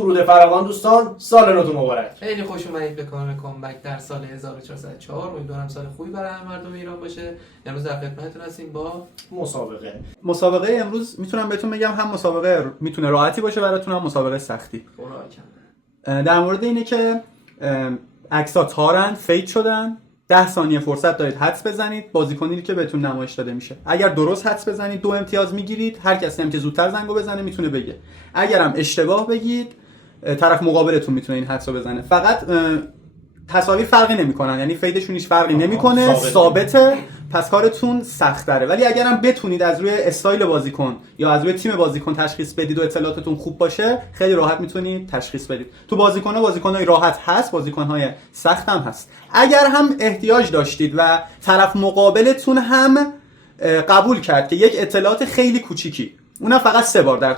درود فراوان دوستان، سال نوتون مبارک. خیلی خوش اومدید به کانال کامبک در سال 1404. امیدوارم سال خوبی برای همه مردم ایران باشه. امروز در خدمتتون هستیم با مسابقه امروز میتونم بهتون بگم هم مسابقه میتونه راحتی باشه براتون، هم مسابقه سختی. در مورد اینه که عکس‌ها تارن، فیک شدن، 10 ثانیه فرصت دارید حدس بزنید، بازیکنی که بهتون نمایش داده میشه. اگر درست حدس بزنید 2 امتیاز میگیرید، هر کسی هم که زودتر زنگو بزنه میتونه بگه. اگر هم اشتباه بگید طرف مقابلتون میتونه این حدسو بزنه. فقط تصاویر فرقی نمیکنن، یعنی فیدشون هیچ فرقی نمیکنه، ثابته. پس کارتون سخت تره. ولی اگر هم بتونید از روی استایل بازیکن یا از روی تیم بازیکن تشخیص بدید و اطلاعاتتون خوب باشه، خیلی راحت میتونید تشخیص بدید. تو بازیکن‌های راحت هست، بازیکن‌های سخت هم هست. اگر هم احتیاج داشتید و طرف مقابلتون هم قبول کرد که یک اطلاعات خیلی کوچیکی، اونم فقط 3 بار در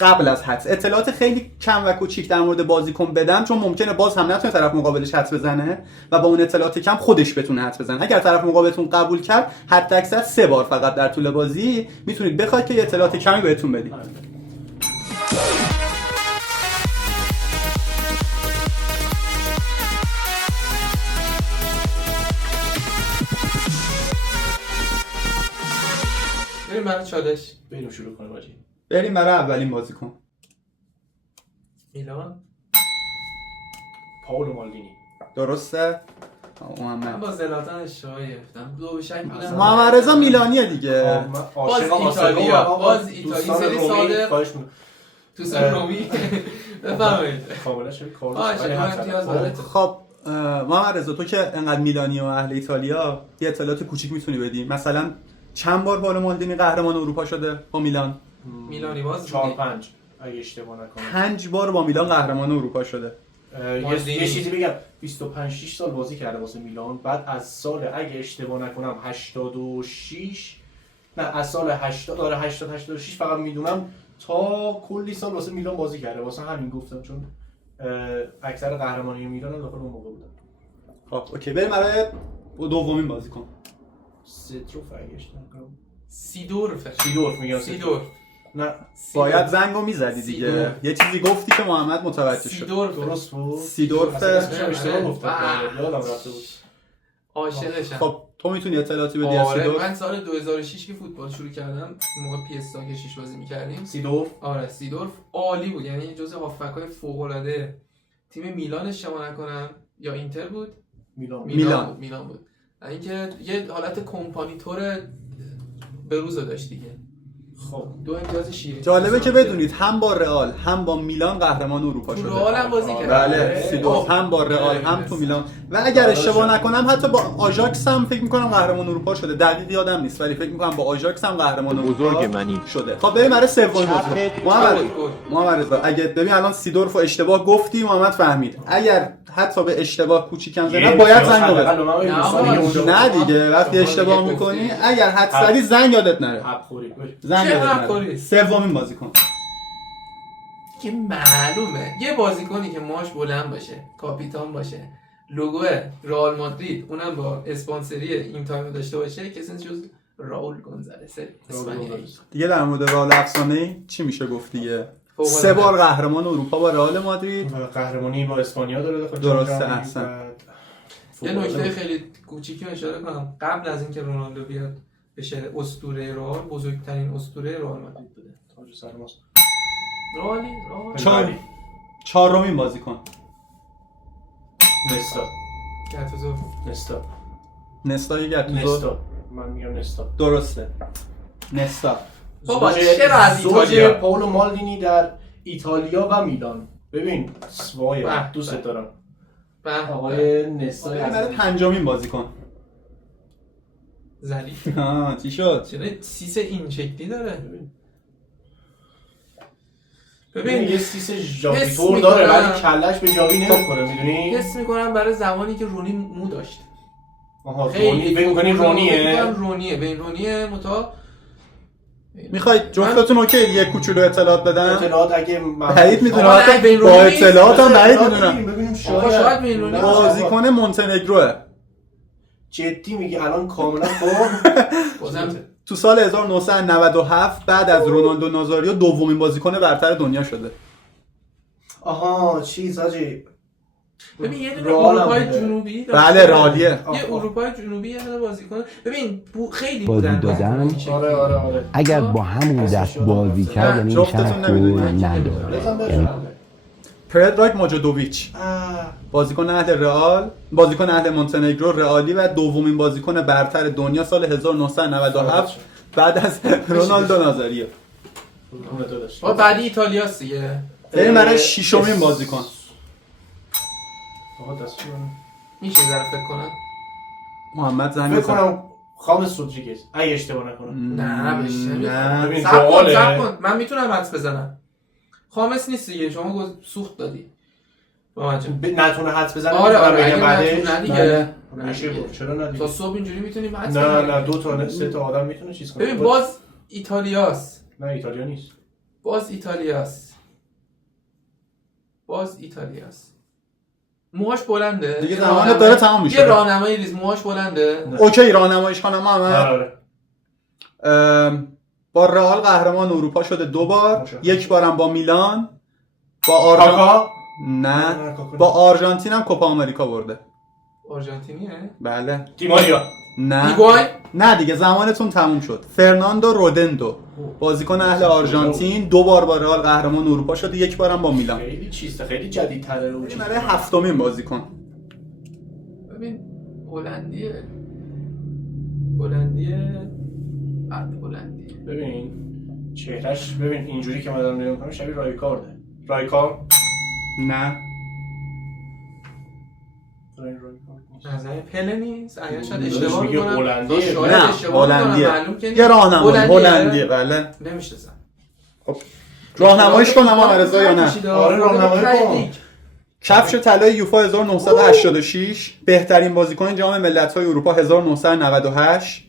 قبل از حدس اطلاعات خیلی کم و کوچیک در مورد بازیکن بدم، چون ممکنه باز هم نتونه طرف مقابلش حدس بزنه و با اون اطلاعات کم خودش بتونه حدس بزنه. اگر طرف مقابلتون قبول کرد، حتی اکثر 3 بار فقط در طول بازی میتونید بخواید که اطلاعات کمی بهتون بدید. بریم برای چالش. بریم شروع کنیم باجی. بریم برای اولین بازیکن. میلان. پاولو مالدینی. درسته؟ من با زلاتان اشتباهی گرفتم. دو شک بودم. محمد رضا میلانیه دیگه. باز ایتالیا. باز ایتالیا سری صادق. تو سر رومی. بفرمایید. کاملا شد کار. امتیاز داره. خب محمد رضا، تو که انقدر میلانی و اهل ایتالیا، یه اطلاعات کوچیک میتونی بدی؟ مثلا چند بار پاولو مالدینی قهرمان اروپا شده با میلان؟ میلانی باز 4-5 اگه اشتباه نکنم. 5 بار با میلان قهرمان اروپا شده. یه چیزی بگم، 25-6 سال بازی کرده واسه میلان. بعد از سال اگه اشتباه نکنم 86 نه از سال 80 داره 86 فقط میدونم تا کلی سال واسه میلان بازی کرده. واسه همین گفتم، چون اکثر قهرمانی میلان هم داخل اون موقع بودن. خب اوکی، بریم برای دومین بازیکن. ستروف اگه اشتباه نکنم. سیدورف میگم. سیدورف. نه باید زنگو میزدی دیگه. یه چیزی گفتی که محمد متوجه شد. سیدورف درست بود. سیدورف اشتباه گفتم، یادم رفته بود. عاشقشم. خب تو میتونی اطلاعاتی بدی از سیدورف؟ من سال 2006 که فوتبال شروع کردم، موقع پی اس که 6 بازی می‌کردیم. سیدورف سیدورف عالی بود، یعنی جزء هافبک‌های فوق‌العاده تیم میلان اشتباه نکنم یا اینتر بود. میلان بود. اینکه یه حالت کمپانیتور بروز داشت دیگه. خب 2 امتیاز شیرین. جالبه که بدونید هم با رئال هم با میلان قهرمان اروپا شده. تو رئال هم بازی کرد. بله، سیدورف هم با رئال هم تو میلان و اگر اشتباه نکنم حتی با آژاکس هم فکر می‌کنم قهرمان اروپا شده. دقیق یادم نیست ولی فکر می‌کنم با آژاکس هم قهرمان اروپا شده. خب بریم برای سومین بازیکن. محمد رضا، اگه ببین الان سیدورف اشتباه گفتی، محمد فهمید. اگر حتی به اشتباه کوچیکم زدن باید زنگ بزنی. نه دیگه، وقتی اشتباه می‌کنی اگر حد زدی زنگ یادت نره. زنگ یادت نره. سومین بازیکن که معلومه یه بازیکنی که ماش بلند باشه، کاپیتان باشه، لوگو رئال مادرید اونم با اسپانسری این تایم داشته باشه، کسی جز راول گونزالس اسپانیایی. دیگه در مورد رئال افسانه‌ای چی میشه گفت دیگه؟ 3 بار قهرمان اروپا با رئال مادرید، قهرمانی با اسپانیا داره داخل. درسته احسن. یه نکته خیلی کوچیکی اشاره کنم، قبل از اینکه رونالدو بیاد بشه اسطوره رئال، بزرگترین اسطوره رئال مادرید بوده. تاج سر ماست. رئالی. چهارمین بازیکن. نستا گاتوزو. من میگم نستا. درسته. نستا. بابا چرا از ایتالیا؟ پاولو مالدینی در ایتالیا و میلان. ببین سوای دوست دارم. آقای نستا برای پنجمین بازیکن. زلی. چی شد؟ چرا سیس این شکلی داره؟ ببین یه سیس ژاویتور داره ولی کلش به ژاوی نمیخوره، میدونی؟ حس میکنم برای زمانی که رونی مو داشت. آها رونی، فکر می‌کنی رونیه؟ رونیه متا. میخواید جفتتون اوکی یه کوچولو اطلاعات بدم؟ اطلاعات اگه بعید میدونم با اطلاعات هم بعید میدونم. ببینیم شاید به این رونی بازیکن مونتنگروه. جدی میگی الان کاملا خب بازم تو سال 1997 بعد از رونالدو نازاریو دومین بازیکن برتر دنیا شده. آها چیز حاجی ببین یه دونه رئال هم اروپای بوده. جنوبی بله رالیه. یه اروپای جنوبی یه دونه بازیکن ببین خیلی بازی بودن دادن. آره اگر با همون دست بازی کرد یعنی جفتتون شرط نمی‌دونید. نداره. یعنی پردراگ موجودوویچ بازیکن اهل رئال، بازیکن اهل مونتنگرو رئالی و دومین بازیکن برتر دنیا سال 1997 بعد از رونالدو نازاریو. با بعدی ایتالیاست دیگه. بریم برای ششمین بازیکن. آقا دستور میشه ذره فکر کنم. محمد زنگ فکر بزن. کنم خامس رودریگز اگه اشتباه نکنم. نه بشه. نه. ببین صبر رئاله. کن من میتونم حدس بزنم. خامس نیست دیگه شما سوخت دادی. با نتونه حدس بزنه. آره بگم اگه بعدش نتونه دیگه. میشه بود. چرا تا ندیگه؟ صبح اینجوری میتونیم حدس نه بزنیم. نه دو تا سه تا آدم میتونه چیز کنه. ببین باز ایتالیاست. نه ایتالیا نیست. باز ایتالیاست. موهاش بلنده. دیگه زمانت داره تمام میشه. یه راهنمایی ریز موهاش بلنده. اوکی راهنماییش کنم محمد. آره. با رئال قهرمان اروپا شده 2 بار، ماشاءالله. 1 بارم با میلان، با آرژانتین کاکا؟ نه کاکا. با آرژانتین هم کوپا آمریکا برده. آرژانتینیه؟ بله. دیماریا. نه هیگواین؟ نه دیگه زمانتون تموم شد. فرناندو رودندو بازیکن اهل آرژانتین 2 بار با رئال قهرمان اروپا شده، 1 بارم با میلان. خیلی چیزه خیلی جدیدتره اون چیز. برای هفتمین بازیکن. ببین هلندیه. ببین چهرهش ببین اینجوری که من دارم نگاه می‌کنم شبیه رایکارده. رایکار؟ نه نظر پله نیست. اگر شاید داداش اشتباه میگه می‌کنم. هلندیه. شاید نه اشتباه می‌کنم. هلندیه. معلوم که یه راهنمایی هلندیه بله. نمی‌شناسم. راهنماییش کنم محمد رضا یا نه؟ آره، راهنمایی کن. کفش طلای یوفا 1986، بهترین بازیکن جام ملت‌های اروپا 1998،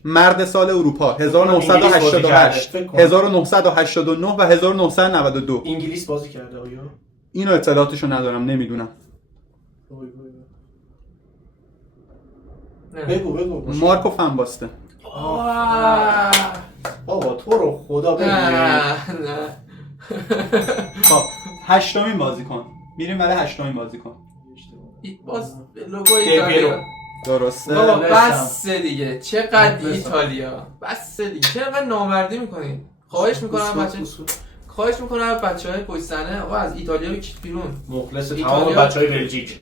مرد سال اروپا 1988، 1989 و 1992. انگلیس بازی کرده آیا؟ اینو اطلاعاتشو ندارم نمیدونم. بگو مارکو فن باسته. بابا تو رو خدا بگو. نه خب هشتمین بازیکن. میریم برای هشتمین بازیکن. باز لوگو ایتالیا. درسته. بابا بس دیگه چقدر ایتالیا بس دیگه چرا نامردی میکنین؟ خواهش میکنم بچه‌های پشت صحنه آقا از ایتالیا بکشید بیرون. مخلص ایتالیا. تمام بچهای بلژیک.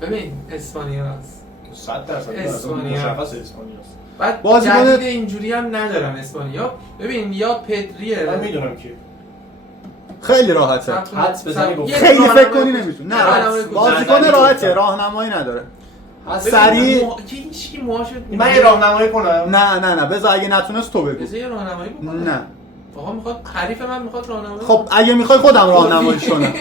ببین اسپانیاست 100% اسپانیا. مشخص اسپانیاست. بعد بازیکن- جدید اینجوری هم ندارن اسپانیا. ببین یا پدریه من میدونم که خیلی راحته. حدس بزنی گفت. خیلی فکر کنی نمیتونی. نه راهنمایی بازیکن نه، راحته، راهنمایی نداره. سریع کی موهاشو من یه راهنمایی کنم. نه بذار اگه نتونست تو بگو. بذار یه راهنمایی بکنه. نه آقا میخواد حریف من میخواد راهنمایی خب اگه میخوای خودم راهنماییش کنم.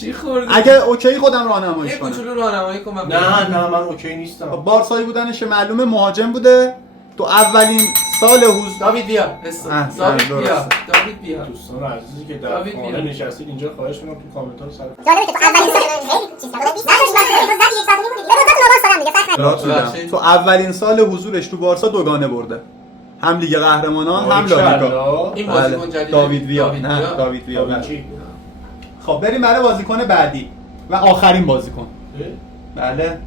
چی خوردی؟ اگه اوکی خودم راهنماییش یه کنم. کوچولو راهنمایی کن من نه من اوکی نیستم. خب بارسایی بودنش معلومه، مهاجم بوده تو اولین سال داوید بیا احسن، درسته. داوید بیا دوستان عزیزی که در داوید خانه بیا. نشستید اینجا خواهش می‌کنم تو کامنت‌ها سر جالبه که تو اولین سال خیلی چیز کرد. 20 یک ساعت و نیم بود دیگه. من تو سالم دیگه فکر اطلاعات میدم. ببخشید. تو اولین سال حضورش تو بارسا دوگانه برده، هم لیگ قهرمانان هم لالیگا. این بله. بازیکن جدید داوید ویا. نه داوید ویا. بله. خب بریم برای بازیکن بعدی و آخرین بازیکن. بله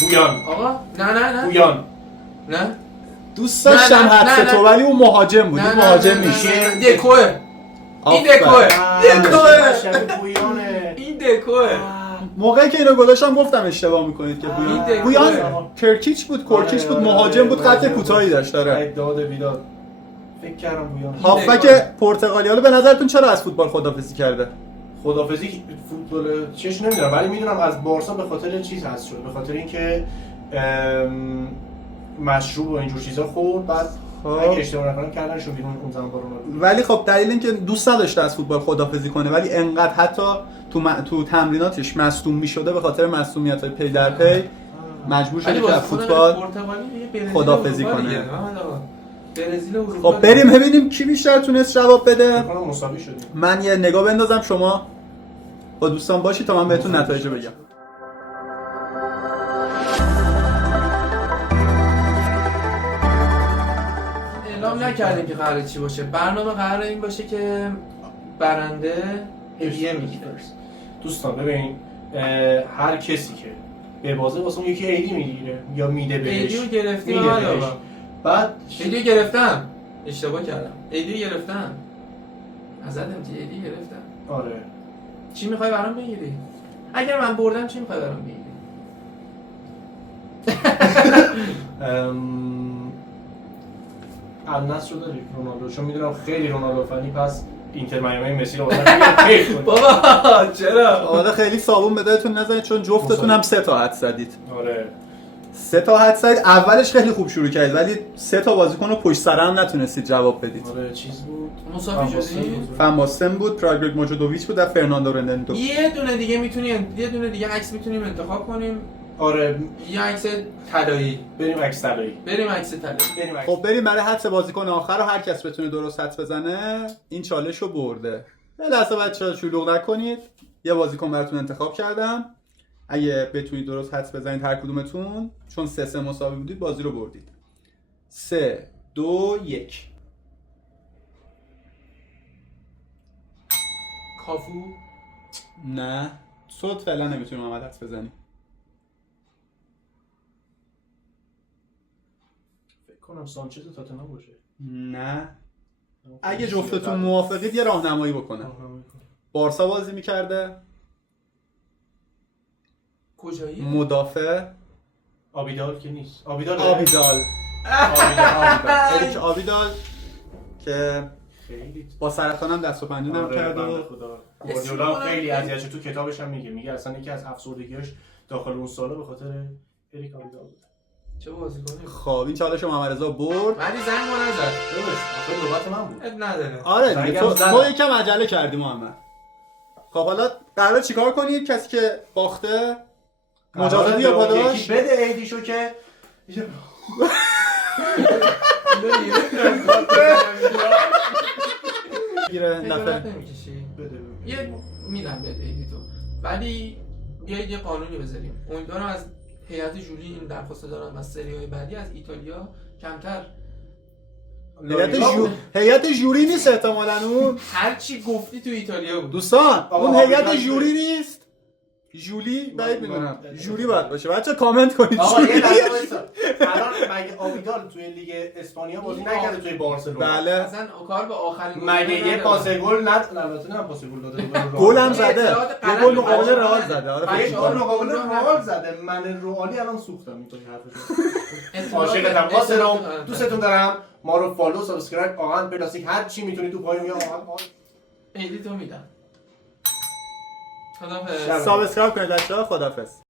بویان. آقا نه بویان. نه دوست داشتم نه، حدس نه، تو ولی اون مهاجم بود. این مهاجم نه، میشه. دکوه این آفرین. دکوه شبیه بویانه. این دکوه موقعی که اینو گذاشتم گفتم اشتباه میکنید که این دکوه. بویان کرکیچ بود، کورکیچ بود، مهاجم بود، قد کوتاهی داشت. داره داد بیداد. فکر کردم بویان. هافبک پرتغالیالو به نظرتون چرا از فوتبال خدافظی کرده؟ خدافظی فوتبال چش نمیدونم ولی میدونم از بارسا به خاطر چیز هست شد، به خاطر اینکه مشروب و اینجور چیزا خورد، بعد اگه اشتباه نکنم کردنشو بیرون اون زمان بارون. ولی خب دلیل اینکه دوست نداشته از فوتبال خدافظی کنه، ولی انقدر حتی تو تمریناتش مصدوم میشده به خاطر مصدومیت‌های پی در پی مجبور شده که از فوتبال خداحافظی کنه. برزیل و اروپا. خب بریم ببینیم کی بیشتر تونست جواب بده. فکر کنم مساوی شدیم. من یه نگاه بندازم، شما با دوستان باشید تا من بهتون نتایج بگم. اعلام نکردیم که قراره چی باشه. برنامه قراره این باشه که برنده هدیه میگیره. دوستان ببین هر کسی که به بازه واسه اون یکی ایدی میگیره یا میده بهش. ایدیو گرفتیم میده آقا. بهش. بعد ایدیو گرفتم. اشتباه کردم. ایدیو گرفتم. ازتم چی ایدیو گرفتم. آره. چی میخوای برام بگیری؟ اگر من بردم چی میخوای برام بگیری؟ النصر رو داری رونالدو، چون میدونم خیلی رونالدو فنی، پس اینتر میامی مسی رو واسه کیف کنه. بابا چرا؟ آره خیلی صابون به دلتون نزنید چون جفتتون هم 3 تا حد زدید. آره 3 تا حد زدید. اولش خیلی خوب شروع کردید ولی 3 تا بازیکن رو پشت سر هم نتونستید جواب بدید. آره چیز بود مساوی شدی؟ فن باستن بود، پراگرگ موجودوویچ بود و فرناندو رندو. یه دونه دیگه عکس میتونیم انتخاب کنیم. آره یه عکس طلایی. بریم عکس طلایی. بریم عکس طلایی. بریم عکس. خب بریم برای حدس بازیکن آخر رو هر کس بتونه درست حدس بزنه این چالش رو برده. یه لحظه بچه‌ها شلوغ نکنید. یه بازیکن براتون انتخاب کردم. اگه بتونید درست حدس بزنید هر کدومتون، چون 3-3 مساوی بودید بازی رو بردید. 3 2 1. کافو. نه صوت فعلا نمیتونیم محمد حدس بزنی. فکر کنم سانچز تاتنهام باشه. نه اگه جفتتون موافقید یه راهنمایی بکنم. بارسا بازی میکرده. کجایی؟ مدافع. آبیدال که نیست. آبیدال. اریک آبیدال که خیلی با سرطانم دست و پنجه نرم کرد و گواردیولا خیلی اذیتش تو کتابش هم میگه اصلا یکی از افسردگیاش داخل اون سالا به خاطر اریک آبیدال بود. چه بازیکنی؟ خب این چالش رو محمد رضا برد. ولی زنگ ما نزد. درست آخه نوبت من بود. اب نداره. آره دیگه زنگم زدم. تو یکم عجله کردی محمد. خب حالا قراره چیکار کنید؟ کسی که باخته مجازاتی یا پاداش؟ یکی بده ایدیشو که گیره نفر نفر نمیکشی. بده یه میدم بده ایدی تو. ولی بیایید یه قانونی بذاریم. امیدوارم از هیئت جوری این درخواست دارم از سری‌های بعدی از ایتالیا کمتر هیئت جوری نیست احتمالاً اون. هر چی گفتی تو ایتالیا بود. دوستان اون هیئت آبیدال جوری نیست. جولی بعید میدونم جوری باید باشه. بچه کامنت کنید. آقا یه جولی. لحظه وایسا. الان مگه آبیدال توی لیگ اسپانیا بازی نکرده توی بارسلونا؟ بله اصلا کار به آخرین گل مگه یه نداره. پاس گل البته نه پاس گل داده گل هم زده. اطلاعات یه غلط گل مقابل به رئال بچه‌ها زده. نده. آره یه فکر گل کنم. مقابل رئال زده. من رئالی الان سوختم اینطوری حرفشو. عاشقتم واسلام دوستتون دارم. ما رو فالو سابسکرایب آهن پلاستیک هر چی میتونید تو پای میام آهن ایدی تو میدم. خدافظ. سابسکرایب کنید بچه‌ها. خدافظ.